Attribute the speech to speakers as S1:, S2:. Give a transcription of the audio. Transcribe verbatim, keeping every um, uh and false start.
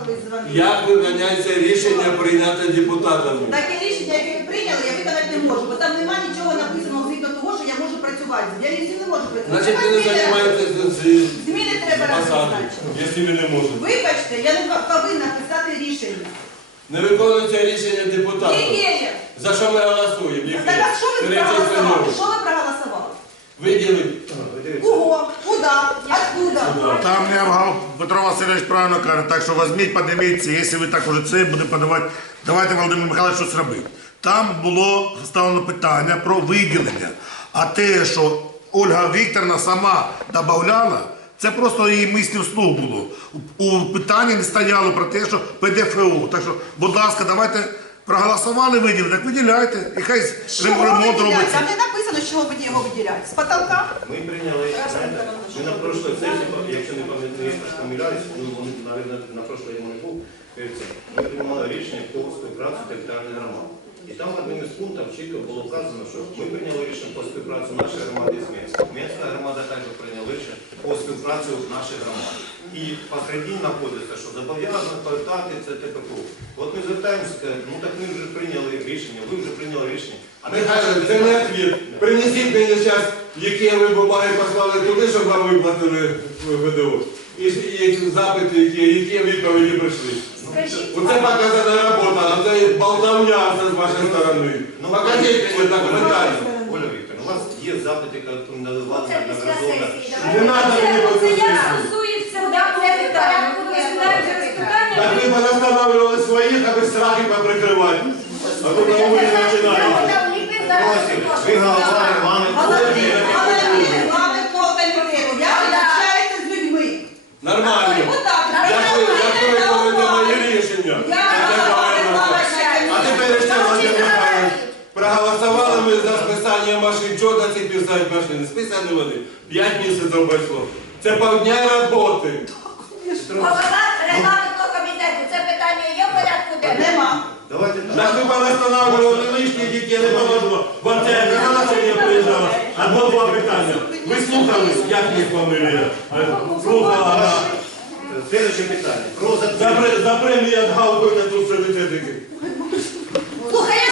S1: хтось дзвонив.
S2: Як виконяється рішення прийняте депутатами?
S1: Таке рішення, яке ви прийняли, я виконати не можу, бо там немає нічого написаного згідно того, що я можу працювати. Я всі не можу працювати.
S2: Значить, ви не займаєтеся цією
S1: Зміни треба
S2: посадою,
S1: розпочати.
S2: якщо ви не можете.
S1: Вибачте, я не повинна писати рішення.
S2: Не виконується рішення депутатів.
S1: Є-є.
S2: За що ми голосуємо?
S1: Так а що ви проголосували? Що ви проголосували?
S2: Виділити.
S1: Кого? Куда? Откуда?
S3: Там не обгав, Петро Васильович правильно каже, так що візьміть, подивіться, якщо ви так уже це буде подавати, давайте Володимир Михайлович щось робити. Там було ставлено питання про виділення, а те, що Ольга Вікторовна сама додавала, це просто її мислі вслух було. У питанні не стояло про те, що Пе Де Фе О. Так що, будь ласка, давайте проголосували, виділили, так виділяйте, і хай ремонт робиться.
S1: Там не написано, з чого ви його виділяють. З потолка?
S4: Ми прийняли, знаєте, ми на прошлій сесії, якщо не пам'ятаю, помиляюсь, ну, вони, навіть, на прошлій йому не був, ми приймали рішення по співпраці територіальної громади. І там одним із пунктів чітко було вказано, що ми прийняли рішення по співпраці нашої громади з Мінськом. Мінська громада також прийняла рішення по співпраці нашої громади. І посередині знаходиться, що зобов'язано повертати це ТПК. От ми звертаємося, ну так ми вже прийняли рішення, ви вже прийняли рішення.
S2: Михайло, це не відповідь. Принесіть мені зараз, які ви бумаги послали туди, щоб вам виплатили Ге Де О. І, і запити, які, які відповіді прийшли. Оце показана робота, а це болтовня з вашої сторони. Покажіть мені документально.
S4: Оля Вікторовна, у вас є запити, які надавали на грозовна.
S2: Не треба мені
S5: Це
S2: посвідчити.
S5: як стосується порядку, ви розглядаєте розпитання.
S2: Так ви понастанавливали своїх, аби страхи поприкривати. А тут на вулиці починаєте.
S4: Ви голова регламенту.
S1: Главне по комітету. Я визначаюся з людьми.
S2: Нормально.
S1: Отак.
S2: Як ви, як ви виконуєте мої рішення? А тепер ще Володимир Михайлович. Проголосували ми за списання машин. Чого до цих писають машини? Списані вони. П'ять місяців пройшло. Це півдня роботи.
S5: Голова регламентного комітету, це питання є в порядку денному?
S1: Нема.
S4: Давайте так.
S2: Так ви понастанавливали лишні, які не положено. Вам це рішення приїжджало. Або два питання. Ви слухали, як їх фамілія? Слухала.
S4: Слідуюче питання. Про
S2: За,
S4: затвердження.
S2: пре- за премію від Галбина тут сидите таки.